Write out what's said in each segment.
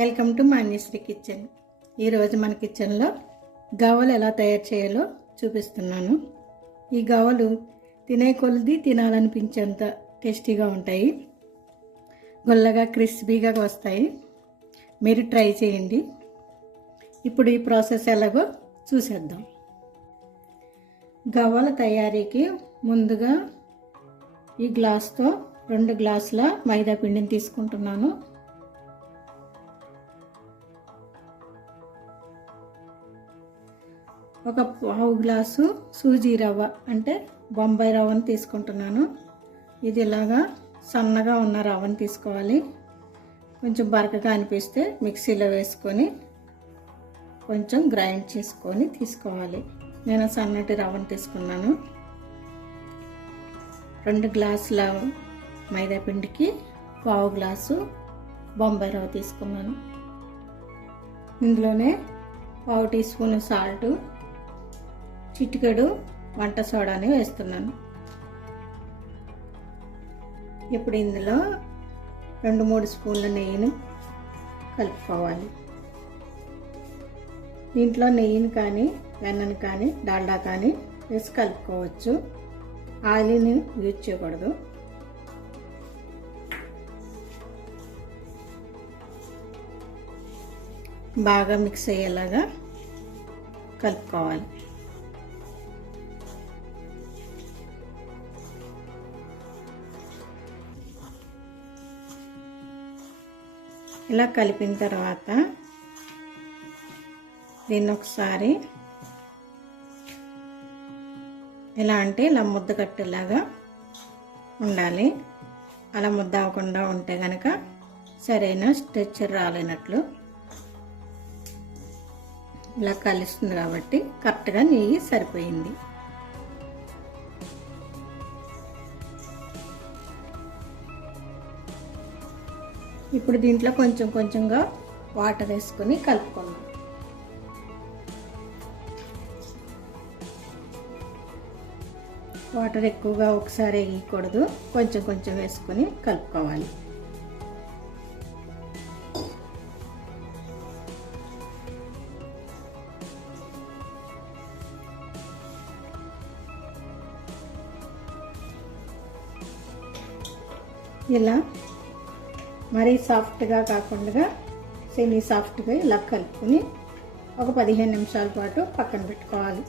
Welcome to Manyashri kitchen. ఈరోజు మన కిచెన్లో గవ్వలు ఎలా తయారు చేయాలో చూపిస్తున్నాను. ఈ గవ్వలు తినే కొలది తినాలనిపించేంత టేస్టీగా ఉంటాయి. గుల్లగా క్రిస్పీగా వస్తాయి. మీరు ట్రై చేయండి. ఇప్పుడు ఈ ప్రాసెస్ ఎలాగో చూసేద్దాం. గవ్వల తయారీకి ముందుగా ఈ గ్లాస్తో 2 గ్లాసుల మైదా పిండిని తీసుకుంటున్నాను. ఒక పావు గ్లాసు సూజీ రవ్వ అంటే బొంబాయి రవ్వను తీసుకుంటున్నాను. ఇది ఇలాగా సన్నగా ఉన్న రవ్వను తీసుకోవాలి. కొంచెం బరకగా అనిపిస్తే మిక్సీలో వేసుకొని కొంచెం గ్రైండ్ చేసుకొని తీసుకోవాలి. నేను సన్నటి రవ్వను తీసుకున్నాను. 2 గ్లాసుల మైదా పిండికి పావు గ్లాసు బొంబాయి రవ్వ తీసుకున్నాను. ఇందులోనే పావు టీ స్పూన్ సాల్ట్, చిటికెడు వంట సోడాని వేస్తున్నాను. ఇప్పుడు ఇందులో 2-3 స్పూన్ల నెయ్యిని కలుపుకోవాలి. దీంట్లో నెయ్యిని కానీ వెన్నను కానీ డాల్డా కానీ వేసి కలుపుకోవచ్చు. ఆయిల్ని యూజ్ చేయకూడదు. బాగా మిక్స్ అయ్యేలాగా కలుపుకోవాలి. ఇలా కలిపిన తర్వాత దీన్ని ఒకసారి ఎలా అంటే ఇలా ముద్ద కట్టేలాగా ఉండాలి. అలా ముద్ద అవ్వకుండా ఉంటే కనుక సరైన స్ట్రెచ్చర్ రాలేనట్లు. ఇలా కలుస్తుంది కాబట్టి కరెక్ట్గా నెయ్యి సరిపోయింది. ఇప్పుడు దీంట్లో కొంచెం కొంచెంగా వాటర్ వేసుకొని కలుపుకుందాం. వాటర్ ఎక్కువగా ఒకసారి వేయకూడదు, కొంచెం కొంచెం వేసుకొని కలుపుకోవాలి. ఇలా మరీ సాఫ్ట్గా కాకుండా సెమీ సాఫ్ట్గా ఇలా కలుపుకొని ఒక 15 నిమిషాల పాటు పక్కన పెట్టుకోవాలి.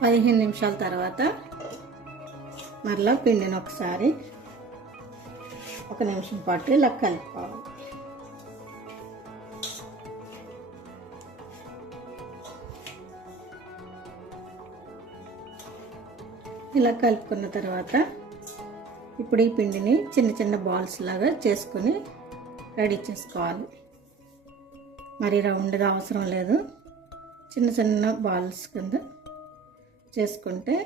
పదిహేను నిమిషాల తర్వాత మరలా పిండిని ఒకసారి 1 నిమిషం పాటు ఇలా కలుపుకోవాలి. ఇలా కలుపుకున్న తర్వాత ఇప్పుడు ఈ పిండిని చిన్న చిన్న బాల్స్ లాగా చేసుకొని రెడీ చేసుకోవాలి. మరి రౌండ్గా అవసరం లేదు. చిన్న చిన్న బాల్స్ కింద చేసుకుంటే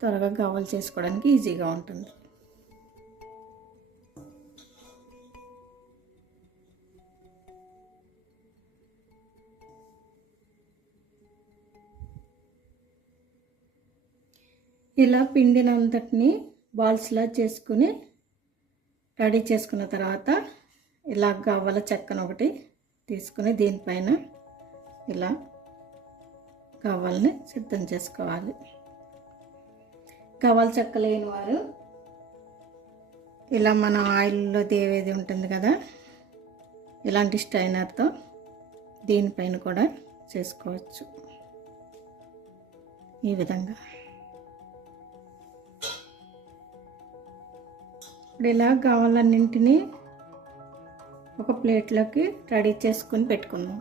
త్వరగా గవ్వలు చేసుకోవడానికి ఈజీగా ఉంటుంది. ఇలా పిండిని అంతటిని బాల్స్లా చేసుకుని రెడీ చేసుకున్న తర్వాత ఇలా గవ్వల చెక్కను ఒకటి తీసుకుని దీనిపైన ఇలా గవ్వల్ని సిద్ధం చేసుకోవాలి. గవ్వల చెక్క లేని వారు ఇలా మనం ఆయిల్లో దేవేది ఉంటుంది కదా, ఇలాంటి స్ట్రైనర్తో దీనిపైన కూడా చేసుకోవచ్చు. ఈ విధంగా ఇప్పుడు ఇలా గవ్వలన్నింటినీ ఒక ప్లేట్లోకి రెడీ చేసుకొని పెట్టుకుందాం.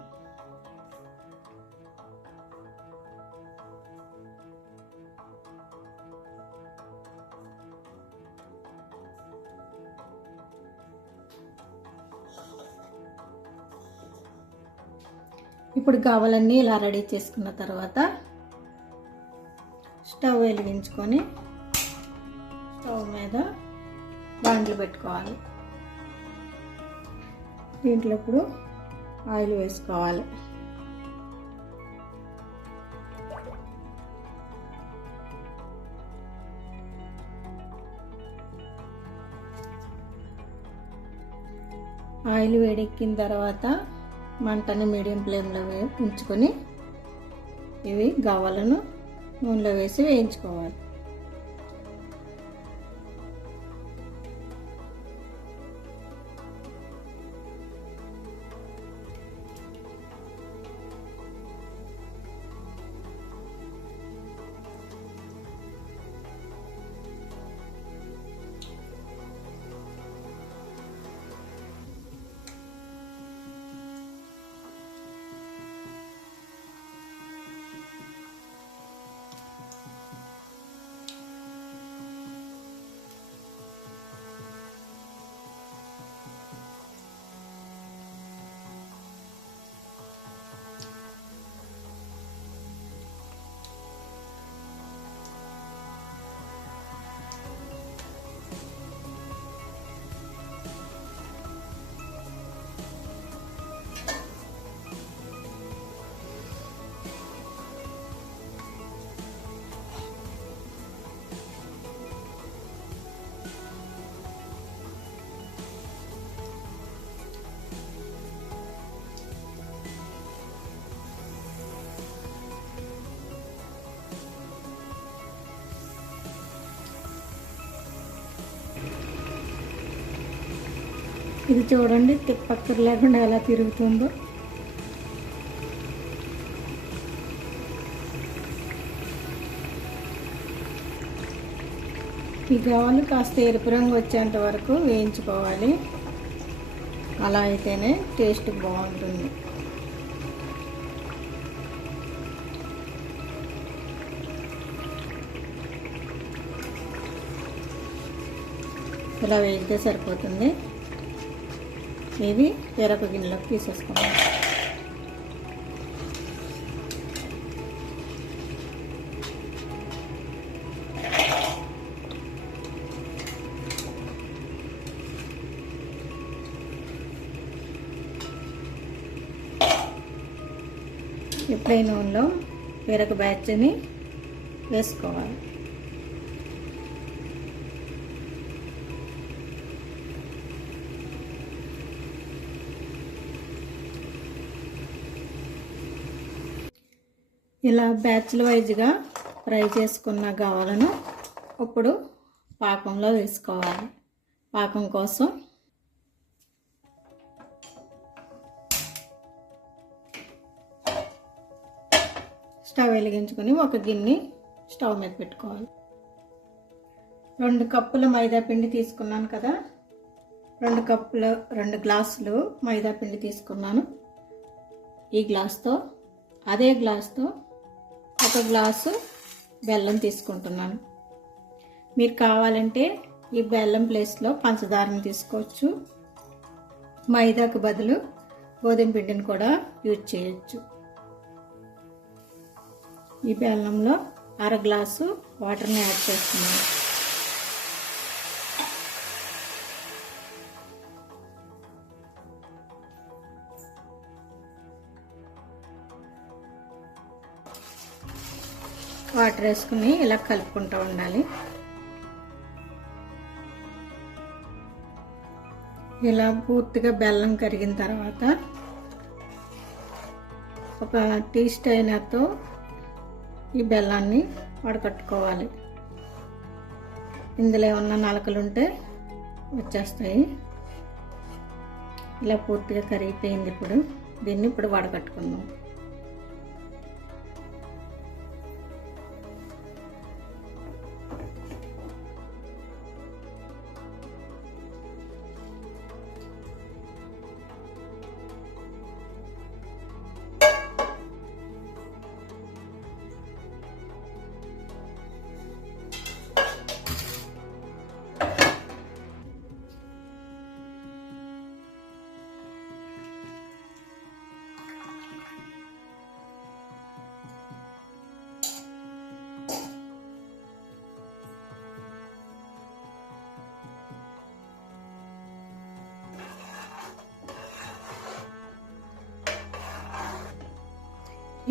ఇప్పుడు గవ్వలన్నీ ఇలా రెడీ చేసుకున్న తర్వాత స్టవ్ వెలిగించుకొని స్టవ్ మీద బాండ్లు పెట్టుకోవాలి. దీంట్లో ఇప్పుడు ఆయిల్ వేసుకోవాలి. ఆయిల్ వేడెక్కిన తర్వాత మంటని మీడియం ఫ్లేమ్లో ఉంచుకొని ఇవి గవ్వలను నూనెలో వేసి వేయించుకోవాలి. ఇది చూడండి తిప్పక్కర లేకుండా ఎలా తిరుగుతుందో. ఈ గవ్వలు కాస్త ఎరుపు రంగు వచ్చేంత వరకు వేయించుకోవాలి. అలా అయితేనే టేస్ట్ బాగుంటుంది. ఇలా వేయితే సరిపోతుంది. ఇది వేరొక గిన్నెలోకి తీసేసుకోవాలి. ఇప్పుడే నూనెలో వేరొక బ్యాచ్ని వేసుకోవాలి. ఇలా బ్యాచ్ల వైజ్గా ఫ్రై చేసుకున్న గవ్వలను ఇప్పుడు పాకంలో వేసుకోవాలి. పాకం కోసం స్టవ్ వెలిగించుకొని ఒక గిన్నె స్టవ్ మీద పెట్టుకోవాలి. 2 కప్పుల మైదా పిండి తీసుకున్నాను కదా, 2 గ్లాసులు మైదా పిండి తీసుకున్నాను. ఈ గ్లాస్తో అదే గ్లాస్తో 1 గ్లాసు బెల్లం తీసుకుంటున్నాను. మీరు కావాలంటే ఈ బెల్లం ప్లేస్లో పంచదారని తీసుకోవచ్చు. మైదాకు బదులు గోధుమ పిండిని కూడా యూజ్ చేయొచ్చు. ఈ బెల్లంలో 1/2 గ్లాసు వాటర్ని యాడ్ చేస్తున్నాను. వాటర్ వేసుకుని ఇలా కలుపుకుంటూ ఉండాలి. ఇలా పూర్తిగా బెల్లం కరిగిన తర్వాత ఒక టీ స్ట్రైనర్తో ఈ బెల్లాన్ని వడకట్టుకోవాలి. ఇందులో ఏమన్నా నలకలు ఉంటే వచ్చేస్తాయి. ఇలా పూర్తిగా కరిగిపోయింది. దీన్ని ఇప్పుడు వడకట్టుకుందాం.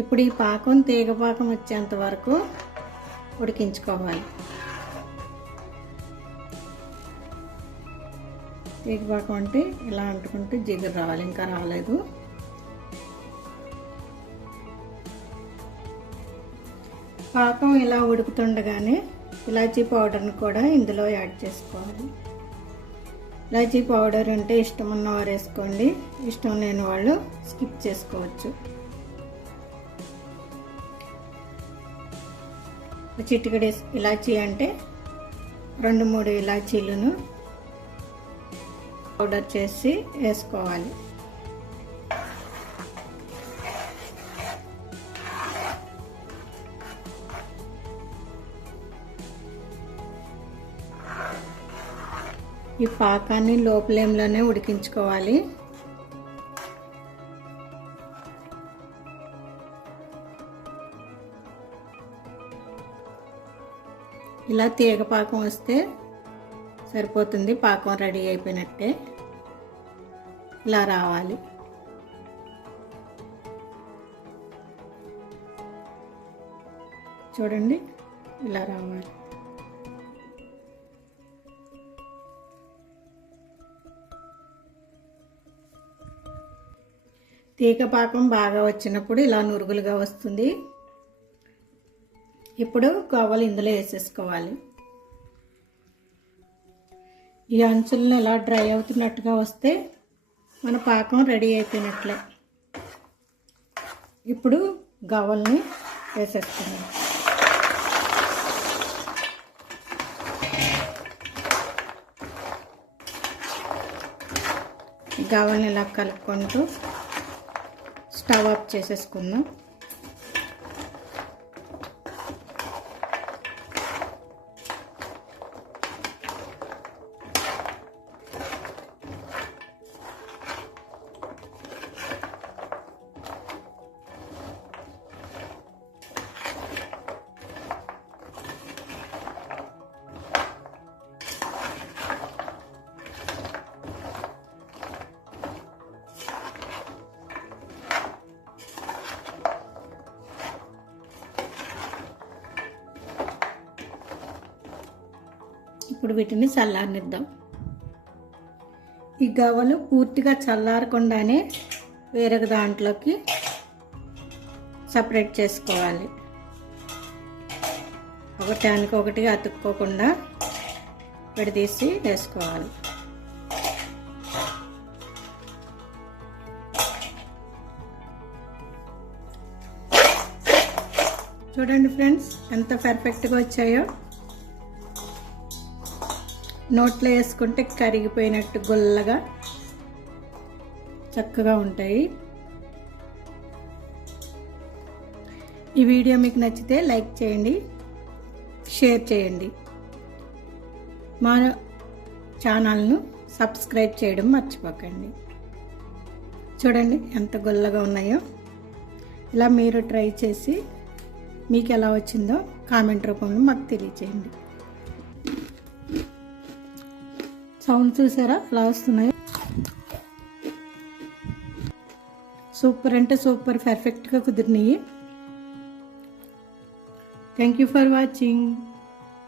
ఇప్పుడు ఈ పాకం తీగ పాకం వచ్చేంత వరకు ఉడికించుకోవాలి. తీగపాకం అంటే ఇలా అంటుకుంటే జిగురు రావాలి, ఇంకా రాలేదు. పాకం ఇలా ఉడుకుతుండగానే ఇలాచీ పౌడర్ని కూడా ఇందులో యాడ్ చేసుకోవాలి. ఇలాచీ పౌడర్ అంటే ఇష్టం ఉన్నవారు వేసుకోండి, ఇష్టం లేని వాళ్ళు స్కిప్ చేసుకోవచ్చు. చిటికెడు ఇలాచీ అంటే 2-3 ఇలాచీలను పౌడర్ చేసి వేసుకోవాలి. ఈ పాకాన్ని లో ఫ్లేమ్లోనే ఉడికించుకోవాలి. ఇలా తీగ పాకం వస్తే సరిపోతుంది, పాకం రెడీ అయిపోయినట్టే. ఇలా రావాలి. చూడండి, ఇలా రావాలి. తీగ పాకం బాగా వచ్చినప్పుడు ఇలా నురుగులుగా వస్తుంది. ఇప్పుడు గవ్వలు ఇందులో వేసేసుకోవాలి. ఈ అంచులను ఇలా డ్రై అవుతున్నట్టుగా వస్తే మన పాకం రెడీ అయిపోయినట్లే. ఇప్పుడు గవ్వల్ని వేసేసుకున్నాం. గవ్వల్ని ఇలా కలుపుకుంటూ స్టవ్ ఆఫ్ చేసేసుకుందాం. ఇప్పుడు వీటిని చల్లారనిద్దాం. ఈ గవ్వలు పూర్తిగా చల్లారకుండానే వేరొక దాంట్లోకి సపరేట్ చేసుకోవాలి. ఒకటిగా అతుక్కోకుండా విడదీసి వేసుకోవాలి. చూడండి ఫ్రెండ్స్, ఎంత పర్ఫెక్ట్గా వచ్చాయో. నోట్లో వేసుకుంటే కరిగిపోయినట్టు గుల్లగా చక్కగా ఉంటాయి. ఈ వీడియో మీకు నచ్చితే లైక్ చేయండి, షేర్ చేయండి. మా ఛానల్ను సబ్స్క్రైబ్ చేయడం మర్చిపోకండి. చూడండి ఎంత గుల్లగా ఉన్నాయో. ఇలా మీరు ట్రై చేసి మీకు ఎలా వచ్చిందో కామెంట్ రూపంలో మాకు తెలియచేయండి. సౌండ్ చూసారా అలా వస్తున్నాయి. సూపర్ అంటే సూపర్, పర్ఫెక్ట్గా కుదిరినాయి. Thank you for watching.